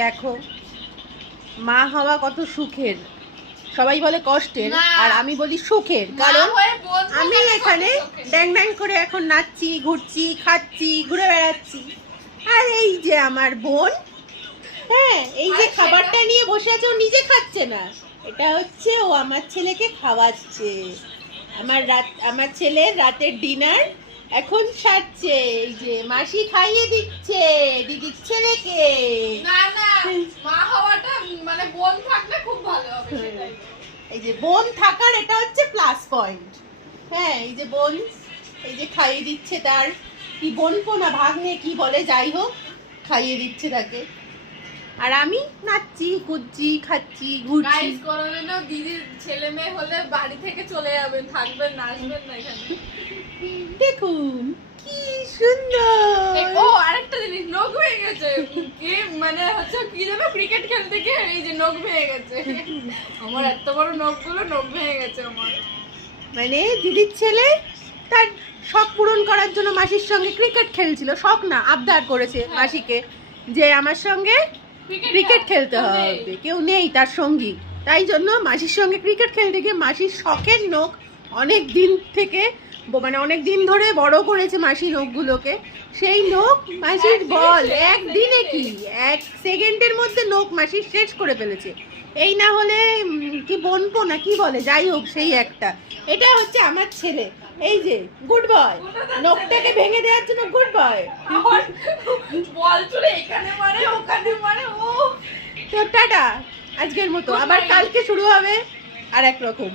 দেখো মা হওয়া কত সুখের, সবাই বলে কষ্টের, আর আমি বলি সুখের। কারণ আমি এখানে ড্যাং ড্যাং করে এখন নাচছি, ঘুরছি, খাচ্ছি, ঘুরে বেড়াচ্ছি। আর এই যে আমার বোন, হ্যাঁ এই যে খাবারটা নিয়ে বসে আছে, ও নিজে খাচ্ছে না, এটা হচ্ছে ও আমার ছেলেকে খাওয়াচ্ছে। আমার ছেলের রাতের ডিনার এখন সারছে, এই যে মাসি খাইয়ে দিচ্ছে দিদির ছেলেকে। না না, মা হওয়াটা মানে বোন থাকলে খুব ভালো হবে সেটাই। এই যে বোন থাকার এটা হচ্ছে প্লাস পয়েন্ট। হ্যাঁ এই যে বোন, এই যে খাইয়ে দিচ্ছে, তার কি বোনপো না ভাগ্নে কি বলে, যাই হোক খাইয়ে দিচ্ছে তাকে। আর আমি নাচছি, কুদছি, খাচ্ছি, ঘুরছি। গাইস কোনোদিনও দিদির ছেলে মেয়ে হলে বাড়ি থেকে চলে যাবেন, থাকবেন না, আসবেন না এখানে। দেখুন কি সুন্দর। ও আরেকটা জিনিস, নখ ভেঙে গেছে। কি মানে হচ্ছে কি জানো, ক্রিকেট খেলতে গিয়ে এই যে নখ ভেঙে গেছে। আমার এত বড় নখগুলো, নখ ভেঙে গেছে আমার। মানে দিদির ছেলে তার শখ পূরণ করার জন্য মাসির সঙ্গে ক্রিকেট খেলছিল, শখ না আবদার করেছে মাসিকে যে আমার সঙ্গে ক্রিকেট খেলতে হবে, কেউ নেই তার সঙ্গী, তাই জন্য মাসির সঙ্গে ক্রিকেট খেলতে গিয়ে মাসির শখের নখ অনেক দিন থেকে, মানে অনেক দিন ধরে বড় করেছে মাসি নখগুলোকে। সেই নখ মাসির বল একদিনে কি 1 সেকেন্ডের মধ্যে নখ মাসির শেষ করে ফেলেছে। এই না হলে কি বনপো না কি বলে, যাই হোক সেই একটা। এটা হচ্ছে আমার ছেলে, এই যে গুড বয়, নখটাকে ভেঙে দেওয়ার জন্য গুড বয়। বল চলে এখানে মারে, ওখানে মারে। ও তো টাটা আজকের মতো, আবার কালকে শুরু হবে আর এক রকম।